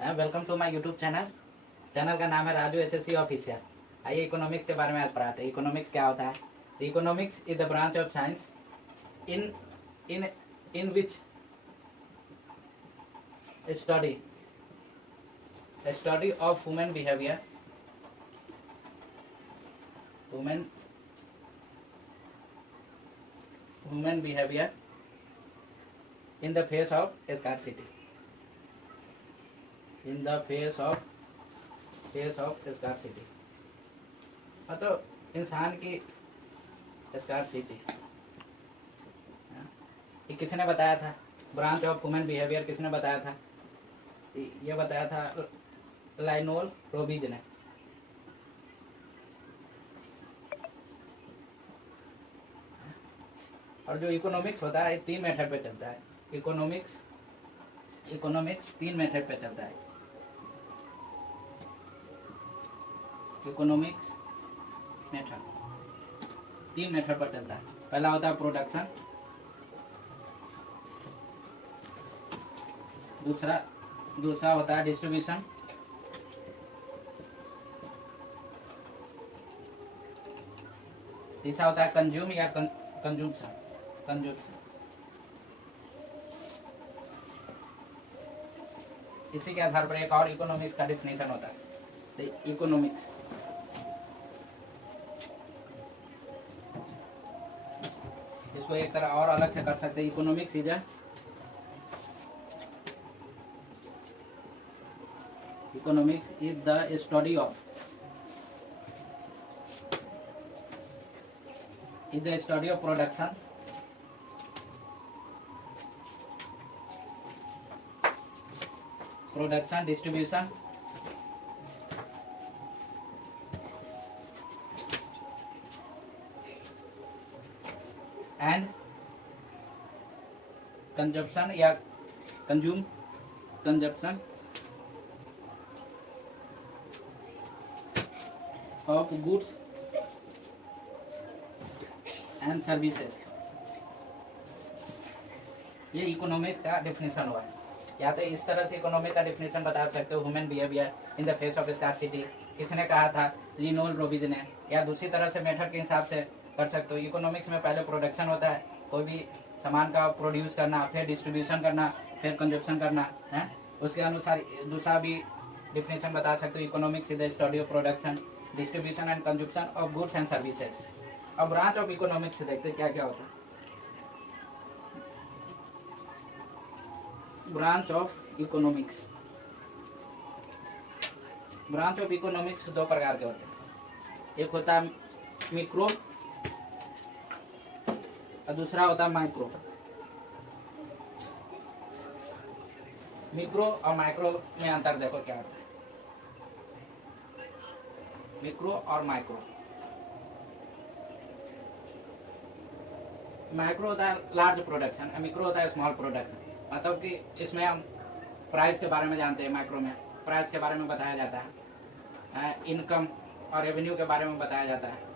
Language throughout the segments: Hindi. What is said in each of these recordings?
Welcome to my YouTube channel. Channel का नाम है राजू एसएससी ऑफिशियल। आइए इकोनॉमिक्स के बारे में आज पढ़ाते हैं। इकोनॉमिक्स क्या होता है? Economics is the branch of science in in in which study study of human behaviour human human behaviour in the face of scarcity in the face of scarcity, मतलब इंसान की स्कार्सिटी। ये किसने बताया था? ब्रांच ऑफ ह्यूमन बिहेवियर किसने बताया था? ये बताया था लाइनोल रोबीज ने। और जो इकोनॉमिक्स होता है तीन मेथड पे चलता है। इकोनॉमिक्स तीन मेथड पे चलता है। इकोनॉमिक्स मेथड तीन मेथड पर चलता है। पहला होता है प्रोडक्शन, दूसरा होता है डिस्ट्रीब्यूशन, तीसरा होता है कंज्यूम या कंजम्पशन। इसी के आधार पर एक और इकोनॉमिक्स का डिफिनेशन होता है। तो इकोनॉमिक्स इसको एक तरह और अलग से कर सकते हैं। Economics is the study of production, distribution and consumption या consumption of goods and services. ये इकोनॉमिक्स का डेफिनेशन हुआ है। या तो इस तरह से इकोनॉमिक का डेफिनेशन बता सकते हो, human behaviour in the face of scarcity, किसने कहा था? लिनोल रोबीज ने। या दूसरी तरह से मेथड के हिसाब से कर सकते हो। इकोनॉमिक्स में पहले प्रोडक्शन होता है, कोई भी सामान का प्रोड्यूस करना, फिर डिस्ट्रीब्यूशन करना, फिर कंजप्शन करना है। उसके अनुसार दूसरा भी डिफिनेशन बता सकते हो। Economics is the study of production, distribution and consumption of goods and services. अब ब्रांच ऑफ इकोनॉमिक्स से देखते क्या क्या होता है। ब्रांच ऑफ इकोनॉमिक्स दो प्रकार के होते हैं। एक होता है मिक्रो और दूसरा होता है माइक्रो। मिक्रो और माइक्रो में अंतर देखो क्या होता है। मिक्रो और माइक्रो होता है लार्ज प्रोडक्शन, मिक्रो होता है स्मॉल प्रोडक्शन। मतलब कि इसमें हम प्राइस के बारे में जानते हैं। माइक्रो में प्राइस के बारे में बताया जाता है, इनकम और रेवेन्यू के बारे में बताया जाता है,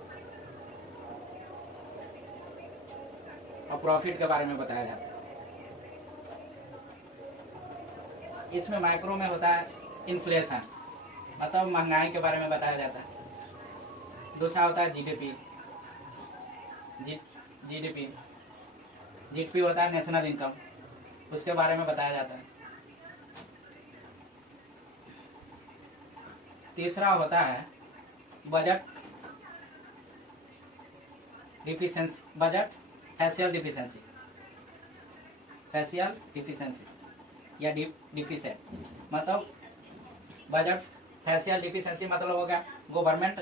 और प्रॉफिट के बारे में बताया जाता है। इसमें माइक्रो में होता है इन्फ्लेशन, मतलब महंगाई के बारे में बताया जाता है। दूसरा होता है जीडीपी होता है नेशनल इनकम, उसके बारे में बताया जाता है। तीसरा होता है बजट फैशियल डिफिशिएंसी या डिफिसिट। मतलब बजट फैशियल डिफिशिएंसी मतलब हो गया गवर्नमेंट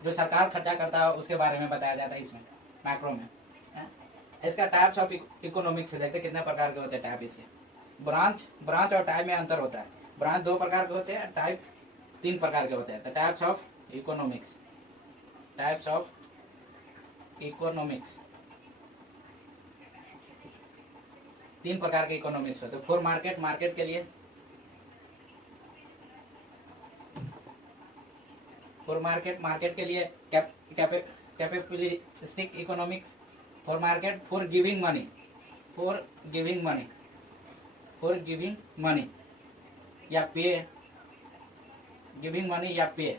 जो सरकार खर्चा करता है उसके बारे में बताया जाता है इसमें मैक्रो में। इसका टाइप्स ऑफ इकोनॉमिक्स से देखते कितने प्रकार के होते हैं टाइप। इससे ब्रांच और टाइप में अंतर होता है। ब्रांच दो प्रकार के होते हैं, टाइप तीन प्रकार के होते हैं। तो टाइप्स ऑफ इकोनॉमिक्स तीन प्रकार के इकोनॉमिक्स होते हैं। फॉर मार्केट के लिए, capitalistic economics. For market, for giving money या पे, गिविंग मनी या पे,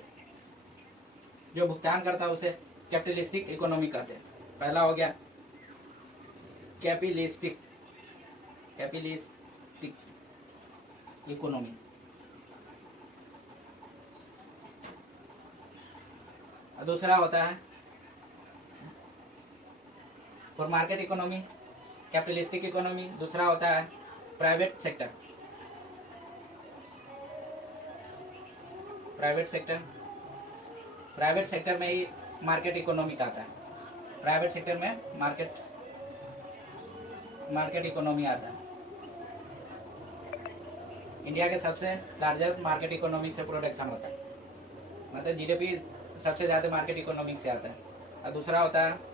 जो भुगतान करता है उसे कैपिटलिस्टिक इकोनॉमी कहते हैं। पहला हो गया कैपिटलिस्टिक इकोनॉमी। दूसरा होता है for market economy, capitalistic economy. दूसरा होता है प्राइवेट सेक्टर। प्राइवेट सेक्टर में ही मार्केट इकोनॉमी का आता है। प्राइवेट सेक्टर में मार्केट इकोनॉमी आता है। इंडिया के सबसे लार्जेस्ट मार्केट इकोनॉमिक से प्रोडक्शन होता है, मतलब जीडीपी सबसे ज्यादा मार्केट इकोनॉमिक से आता है। और दूसरा होता है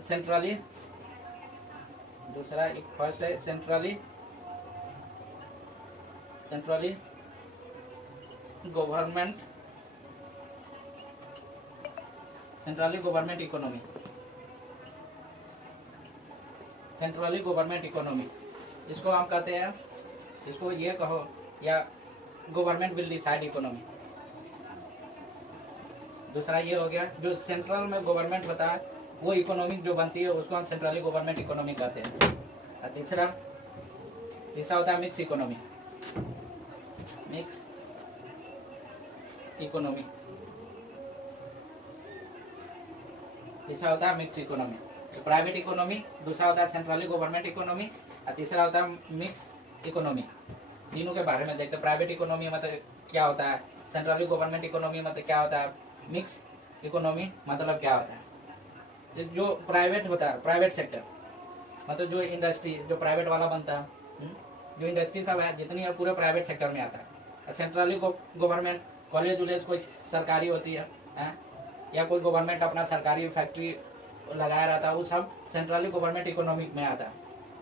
सेंट्रली, दूसरा एक फर्स्ट है सेंट्रली गवर्नमेंट इकोनॉमी। इसको हम कहते हैं, इसको ये कहो या गवर्नमेंट विल डिसाइड इकोनॉमी। दूसरा ये हो गया जो सेंट्रल में गवर्नमेंट होता है वो इकोनॉमी जो बनती है उसको हम सेंट्रली गवर्नमेंट इकोनॉमी कहते हैं। और तीसरा होता है मिक्स इकोनॉमी। तीसरा होता है मिक्स इकोनॉमी। तो प्राइवेट इकोनॉमी, दूसरा होता है सेंट्रली गवर्नमेंट इकोनॉमी, और तीसरा होता है मिक्स इकोनॉमी। तीनों के बारे में देखते हैं। प्राइवेट इकोनॉमी मतलब क्या होता है, सेंट्रली गवर्नमेंट इकोनॉमी मतलब क्या होता है, मिक्स इकोनॉमी मतलब क्या होता है। जो प्राइवेट होता है, प्राइवेट सेक्टर मतलब जो इंडस्ट्री जो प्राइवेट वाला बनता है, जो इंडस्ट्री सब है जितनी है पूरे प्राइवेट सेक्टर में आता है। सेंट्रली गवर्नमेंट कॉलेज वॉलेज कोई सरकारी होती है, या कोई गवर्नमेंट अपना सरकारी फैक्ट्री लगाया रहता है, वो सब सेंट्रली गवर्नमेंट इकोनॉमिक में आता है।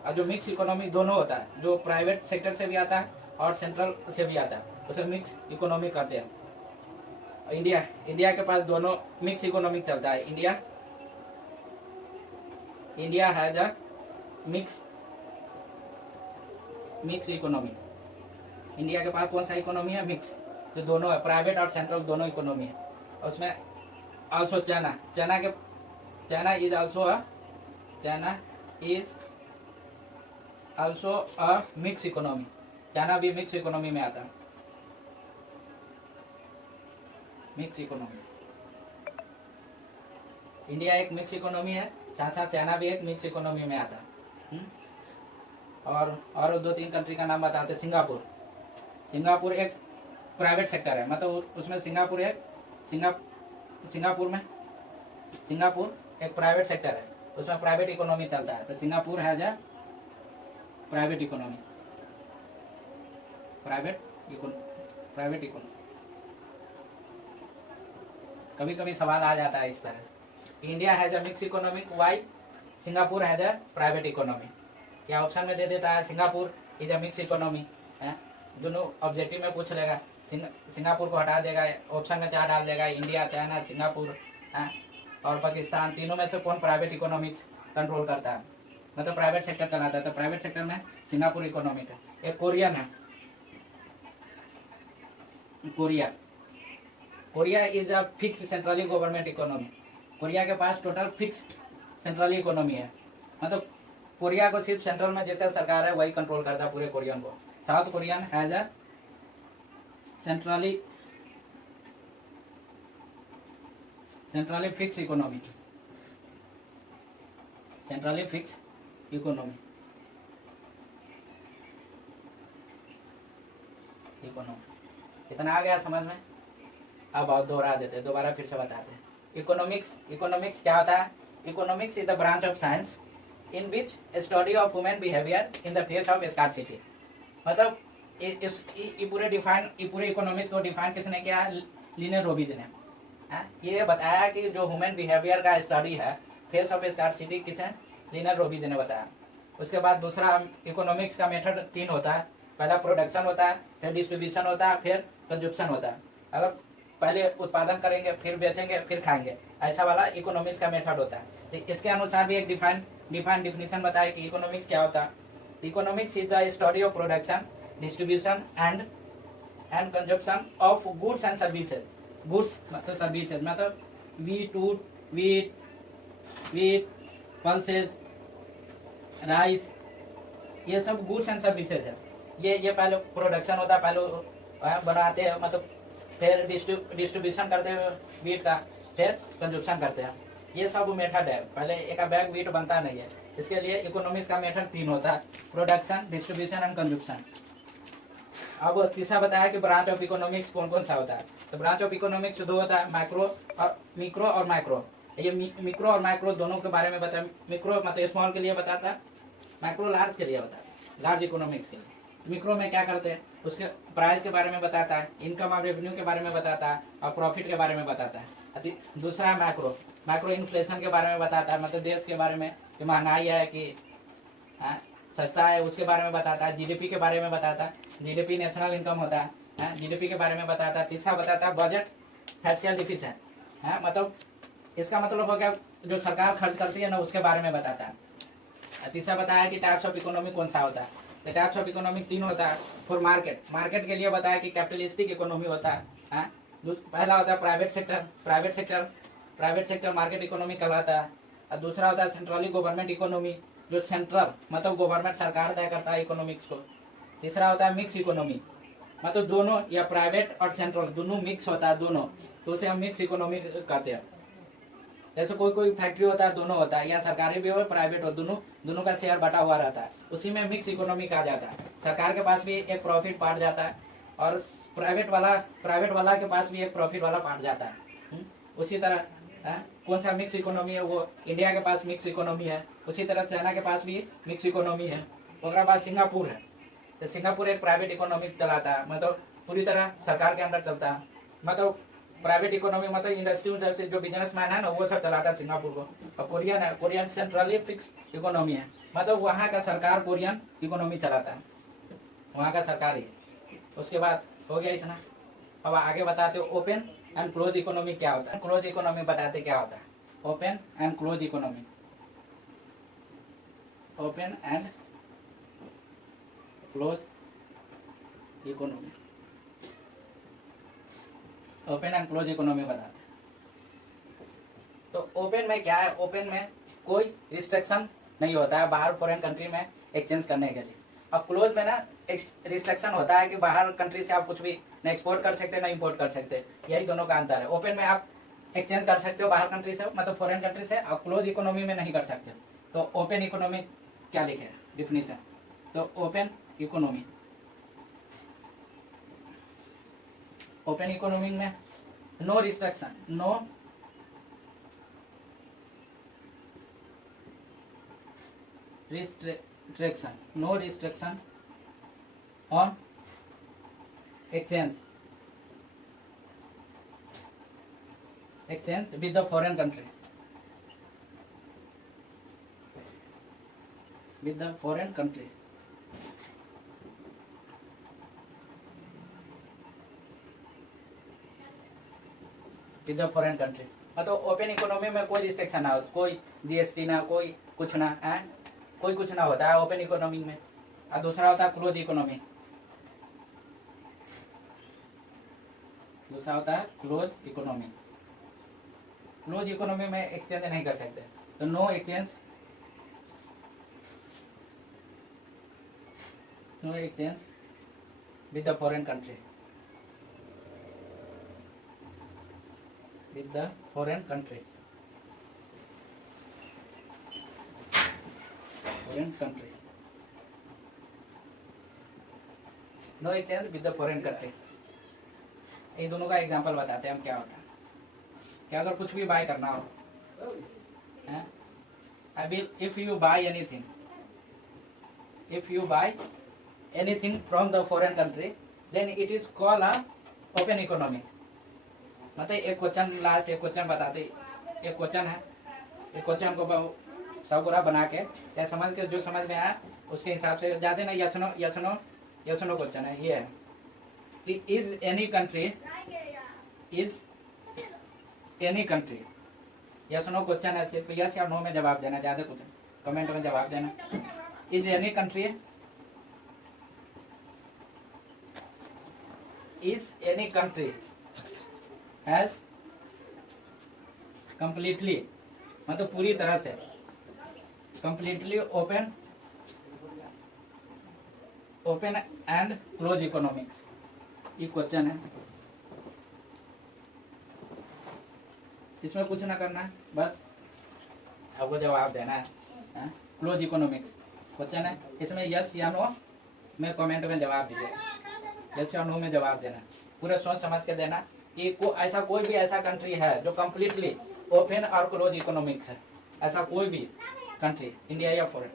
और जो मिक्स इकोनॉमी दोनों होता है, जो प्राइवेट सेक्टर से भी आता है और सेंट्रल से भी आता है, उसे मिक्स इकोनॉमी कहते हैं। इंडिया के पास दोनों मिक्स इकोनॉमिक चलता है। India has a mix economy. India के पास कौन सा इकोनॉमी है, मिक्स, जो दोनों है, प्राइवेट और सेंट्रल दोनों इकोनॉमी है। और उसमें also China is also a mix economy. China भी मिक्स इकोनॉमी में आता है। मिक्स इकोनॉमी, इंडिया एक मिक्स इकोनॉमी है, साथ साथ चाइना भी एक मिक्स इकोनॉमी में आता है। और दो तीन कंट्री का नाम बताते हैं। सिंगापुर एक प्राइवेट सेक्टर है, मतलब उसमें सिंगापुर एक प्राइवेट सेक्टर है, उसमें प्राइवेट इकोनॉमी चलता है। तो Singapore has a private economy. कभी कभी सवाल आ जाता है इस तरह, India has a mix economic, why Singapore has a private economy. या ऑप्शन में दे देता है Singapore is a mix economy, दोनों ऑब्जेक्टिव में पूछ लेगा, सिंगापुर को हटा देगा, ऑप्शन में 4 डाल देगा, इंडिया, चाइना, सिंगापुर और पाकिस्तान, तीनों में से कौन प्राइवेट इकोनॉमिक कंट्रोल करता है, मतलब प्राइवेट सेक्टर चलाता है। तो प्राइवेट सेक्टर में सिंगापुर इकोनॉमिक है। एक कोरियन है, Korea is a fix centrally government economy. Korea के पास टोटल फिक्स सेंट्रली इकोनॉमी है, मतलब कोरिया को सिर्फ सेंट्रल में जिसका सरकार है वही कंट्रोल करता है पूरे कोरियन को। South Korean has a centrally fix economy. इतना आ गया समझ में? अब आओ दोहरा देते हैं, दोबारा फिर से बताते हैं। इकोनॉमिक्स क्या होता है? Economics is the branch of science in which study of human behaviour in the face of scarcity. मतलब ये पूरे इकोनॉमिक्स को डिफाइन किसने किया? लीनियर रोबिज ने। ये बताया कि जो ह्यूमन बिहेवियर का स्टडी है फेस ऑफ स्कार्सिटी किसे? लीनियर रोबिज ने बताया। उसके बाद दूसरा इकोनॉमिक्स का मेथड 3 होता है। पहला प्रोडक्शन होता है, फिर डिस्ट्रीब्यूशन होता है, फिर कंजप्शन होता है। अगर पहले उत्पादन करेंगे, फिर बेचेंगे, फिर खाएंगे, ऐसा वाला इकोनॉमिक्स का मेथड होता है। तो इसके अनुसार भी एक डिफिनेशन बताया कि इकोनॉमिक्स क्या होता है। Economics is the study of production distribution and consumption of goods and services. Goods मतलब सर्विसेज मतलब वीट पल्सेज राइस, ये सब गुड्स एंड सर्विसेज है। ये पहले प्रोडक्शन होता है, पहले बनाते हैं मतलब फिर डिस्ट्रीब्यूशन करते हैं वीट का, फिर कंजप्शन करते हैं। ये सब मेथड है। पहले एक बैग वीट बनता नहीं है, इसके लिए इकोनॉमिक्स का मेथड 3 होता है, प्रोडक्शन, डिस्ट्रीब्यूशन एंड कंजप्शन। अब तीसरा बताया कि ब्रांच ऑफ इकोनॉमिक्स कौन कौन सा होता है। तो ब्रांच ऑफ इकोनॉमिक्स 2 होता है, मिक्रो और माइक्रो। ये मिक्रो और माइक्रो दोनों के बारे में बताया। मिक्रो मतलब स्मॉल के लिए बताता है, माइक्रो लार्ज के लिए बताता है, लार्ज इकोनॉमिक्स के लिए। मिक्रो में क्या करते हैं, उसके प्राइस के बारे में बताता है, इनकम और रेवेन्यू के बारे में बताता है और प्रॉफिट के बारे में बताता है। दूसरा है माइक्रो इन्फ्लेशन के बारे में बताता है, मतलब देश के बारे में कि महंगाई है कि सस्ता है, उसके बारे में बताता है। जीडीपी के बारे में बताता है, जीडीपी नेशनल इनकम होता है, जीडीपी के बारे में बताता है। तीसरा बताता है बजट फैशियल डिफिशिएंट है, मतलब इसका मतलब हो गया जो सरकार खर्च करती है ना, उसके बारे में बताता है। तीसरा बताया कि टाइप्स ऑफ इकोनॉमी कौन सा होता है। तो टाइप्स ऑफ इकोनॉमी 3 होता है। फॉर मार्केट के लिए बताया कि कैपिटलिस्टिक इकोनॉमी होता है। पहला होता है प्राइवेट सेक्टर मार्केट इकोनॉमी कहलाता है। और दूसरा होता है सेंट्रली गवर्नमेंट इकोनॉमी, जो सेंट्रल मतलब गवर्नमेंट सरकार तय करता है इकोनॉमिक्स को। तीसरा होता है मिक्स इकोनॉमी, मतलब दोनों या प्राइवेट और सेंट्रल दोनों मिक्स होता है दोनों, तो उसे हम मिक्स इकोनॉमी कहते हैं। जैसे कोई फैक्ट्री होता है, दोनों होता है, या सरकारी भी हो प्राइवेट हो, दोनों का शेयर बटा हुआ रहता है, उसी में मिक्स इकोनॉमी कहा जाता है। सरकार के पास भी एक प्रॉफिट पार्ट जाता है और प्राइवेट वाला के पास भी एक प्रॉफिट वाला पार्ट जाता है। उसी तरह कौन सा मिक्स इकोनॉमी है, वो इंडिया के पास मिक्स इकोनॉमी है। उसी तरह चाइना के पास भी मिक्स इकोनॉमी है। उसके बाद सिंगापुर है, तो सिंगापुर एक प्राइवेट इकोनॉमी चलाता है, मतलब पूरी तरह सरकार के अंदर चलता है। मतलब प्राइवेट इकोनॉमी मतलब इंडस्ट्री से जो बिजनेसमैन है ना, वो सब चलाता है सिंगापुर को। और कोरियन सेंट्रली फिक्स इकोनॉमी है, मतलब वहाँ का सरकार कोरियन इकोनॉमी चलाता है, वहाँ का सरकार ही। उसके बाद हो गया इतना। अब आगे बताते हो ओपन एंड क्लोज इकोनॉमी क्या होता है। क्लोज इकोनॉमी बताते क्या होता है। Open and close economy, open and close economy, open and close economy बताते हैं। तो ओपन में क्या है, ओपन में कोई रिस्ट्रिक्शन नहीं होता है बाहर फॉरेन कंट्री में एक्सचेंज करने के लिए। अब क्लोज में ना एक रिस्ट्रिक्शन होता है कि बाहर कंट्री से आप कुछ भी ना एक्सपोर्ट कर सकते ना इंपोर्ट कर सकते, यही दोनों का अंतर है। ओपन में आप एक्सचेंज कर सकते हो बाहर कंट्री से, मतलब फॉरेन कंट्री से, और क्लोज इकोनॉमी में नहीं कर सकते। तो ओपन इकोनॉमी क्या लिखे डिफिनीशन, तो ओपन इकोनॉमी, ओपन इकोनॉमी में no restriction, no restriction on exchange with the foreign country, with the foreign country, with the foreign country। मतलब ओपन इकोनॉमी में कोई रिस्ट्रिक्शन ना हो, कोई जीएसटी ना, कोई कुछ ना है, कोई कुछ ना होता है ओपन इकोनॉमी में। और दूसरा होता है क्लोज इकोनॉमी, दूसरा होता है क्लोज इकोनॉमी। क्लोज इकोनॉमी में एक्सचेंज नहीं कर सकते, तो no exchange with the foreign country, with the foreign country, no exchange with the foreign country. ये दोनों का एग्जांपल बताते हैं हम क्या होता है। क्या अगर कुछ भी बाय करना हो, if you buy anything from the foreign country, then it is called a open economy. मतलब एक क्वेश्चन लास्ट, एक क्वेश्चन बताते, एक क्वेश्चन है, एक क्वेश्चन को सब पूरा बना के या समझ के जो समझ में आया उसके हिसाब से जाते ना, यस नो क्वेश्चन है। ये है is any country, yes no question है, सिर्फ यस या नो में जवाब देना, ज्यादा कुछ कमेंट में जवाब देना। Is any country is any country has completely, मतलब पूरी तरह से, completely open and close economics, ये क्वेश्चन है। इसमें कुछ ना करना है, बस आपको जवाब देना है। क्लोज इकोनॉमिक्स क्वेश्चन है, इसमें यस या नो में कमेंट में जवाब दीजिए, यस या नो में जवाब देना, पूरा सोच समझ के देना कि ऐसा कोई भी ऐसा कंट्री है जो कम्प्लीटली ओपन और क्लोज इकोनॉमिक्स है। ऐसा कोई भी कंट्री, इंडिया या फॉरेन,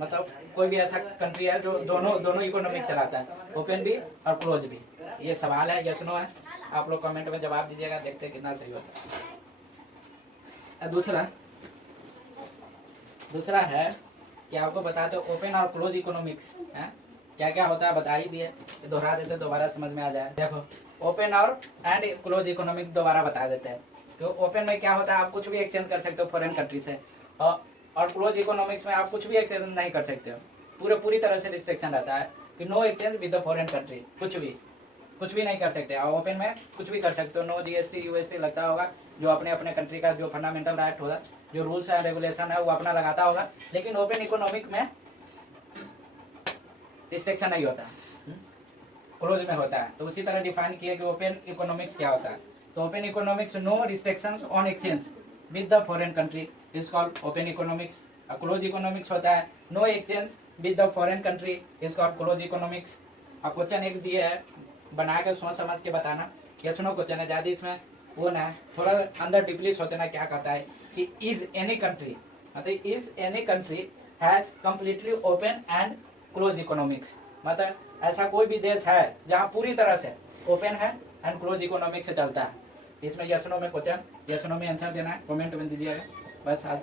मतलब कोई भी ऐसा कंट्री है जो दोनों इकोनॉमिक चलाता है, ओपन भी और क्लोज भी। ये सवाल है, यस नो है, आप लोग कमेंट में जवाब दीजिएगा, देखते हैं कितना सही होता है। दूसरा है कि आपको बताते हो ओपन और क्लोज इकोनॉमिक्स है क्या क्या होता है, बता ही दिए, दोहरा देते दोबारा समझ में आ जाए। देखो ओपन और एंड क्लोज इकोनॉमिक दोबारा बता देते हैं। तो ओपन में क्या होता है, आप कुछ भी एक्सचेंज कर सकते हो फॉरेन कंट्री से, और क्लोज इकोनॉमिक्स में आप कुछ भी एक्सचेंज नहीं कर सकते हो। पूरी तरह से रिस्ट्रिक्शन रहता है कि no exchange with the foreign country, कुछ भी नहीं कर सकते। और ओपन में कुछ भी कर सकते हो, नो जीएसटी यूएसटी लगता होगा, जो अपने अपने कंट्री का जो फंडामेंटल राइट होगा, जो रूल्स है रेगुलेशन है वो अपना लगाता होगा, लेकिन ओपन इकोनॉमिक में रिस्ट्रिक्शन नहीं होता, क्लोज में होता है। तो उसी तरह डिफाइन किया कि ओपन इकोनॉमिक्स क्या होता है। तो open economics no restrictions on exchange with the foreign country is called open economics. Close economics होता है no exchange with the foreign country is called close economics. अब क्वेश्चन एक दिया है, बना के सोच समझ के बताना, ये सुनो क्वेश्चन है, ज्यादा इसमें वो ना थोड़ा अंदर डीपली सोचना क्या कहता है कि इज एनी कंट्री, मतलब is any country has completely open and close economics, मतलब ऐसा कोई भी देश है जहाँ पूरी तरह से ओपन है एंड क्लोज इकोनॉमिक्स से चलता है। इसमें यस नो में क्वेश्चन, यस नो में आंसर देना है, कमेंट में दीजिएगा। बस आज